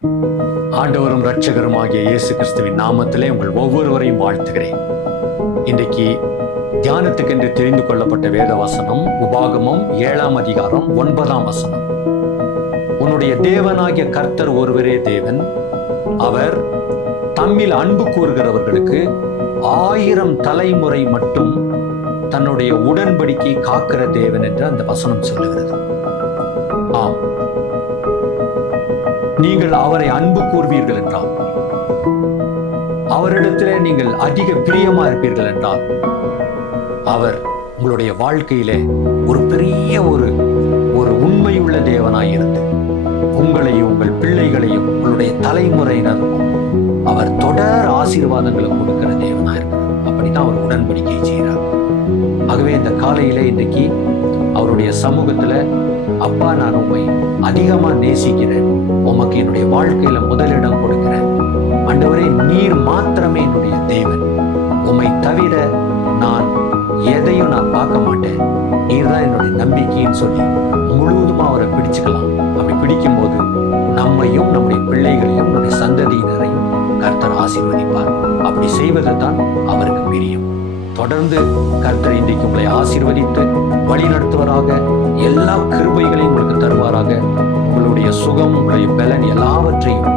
ஆண்டவரும் இரட்சகருமாகிய இயேசு கிறிஸ்துவின் நாமத்திலே உங்கள் ஒவ்வொருவரையும் வாழ்த்துகிறேன். இன்றைக்கு தியானத்துக்கென்று தெரிந்து கொள்ளப்பட்ட வேத வசனம் உபாகமம் 7ஆம் அதிகாரம் 9ஆம் வசனம். உன்னுடைய தேவனாகிய கர்த்தர் ஒருவரே தேவன், அவர் தம்மில் அன்பு கூறுகிறவர்களுக்கு 1000 தலைமுறை மட்டும் தன்னுடைய உடன்படிக்கை காக்கிற தேவன் என்று அந்த வசனம் சொல்லுகிறது. ஆம், நீங்கள் அவரை அன்பு கூர்வீர்கள் என்றால், அவரிடத்திலே நீங்கள் அதிக பிரியமா இருப்பீர்கள் என்றால், அவர் உங்களுடைய வாழ்க்கையிலே ஒரு பெரிய ஒரு உண்மையுள்ள தேவனாயிருந்து உங்களையும் உங்கள் பிள்ளைகளையும் உங்களுடைய தலைமுறையினரும் அவர் தொடர் ஆசீர்வாதங்களை கொடுக்கிற தேவனாயிருக்கிறார். அப்படிதான் அவர் உடன்படிக்கை செய்கிறார். ஆகவே இந்த காலையில இன்னைக்கு அவருடைய சமூகத்துல, அப்பா, நான் உம்மை அதிகமா நேசிக்கிறேன், உமக்கு என்னுடைய வாழ்க்கையில முதலிடம் கொடுக்கிறேன். ஆண்டவரே, நீர் மாத்திரமே என்னுடைய தேவன், உம்மை தவிர நான் எதையும் நான் பார்க்க மாட்டேன், நீர் தான் என்னுடைய நம்பிக்கைன்னு சொல்லி முழுவதுமா அவரை பிடிச்சுக்கலாம். அப்படி பிடிக்கும் போது நம்மையும் நம்முடைய பிள்ளைகளையும் நம்முடைய சந்ததியினரையும் கர்த்தர் ஆசீர்வதிப்பார். அப்படி செய்வது தான் அவருக்கு பிரியம். தொடர்ந்து கர்த்தர் இன்றைக்கு உங்களை ஆசீர்வதித்து வழி நடத்துவராக, எல்லா கிருபைகளையும் உங்களுக்கு தருவாராக. உங்களுடைய சுகம், உங்களுடைய பலன் எல்லாவற்றையும்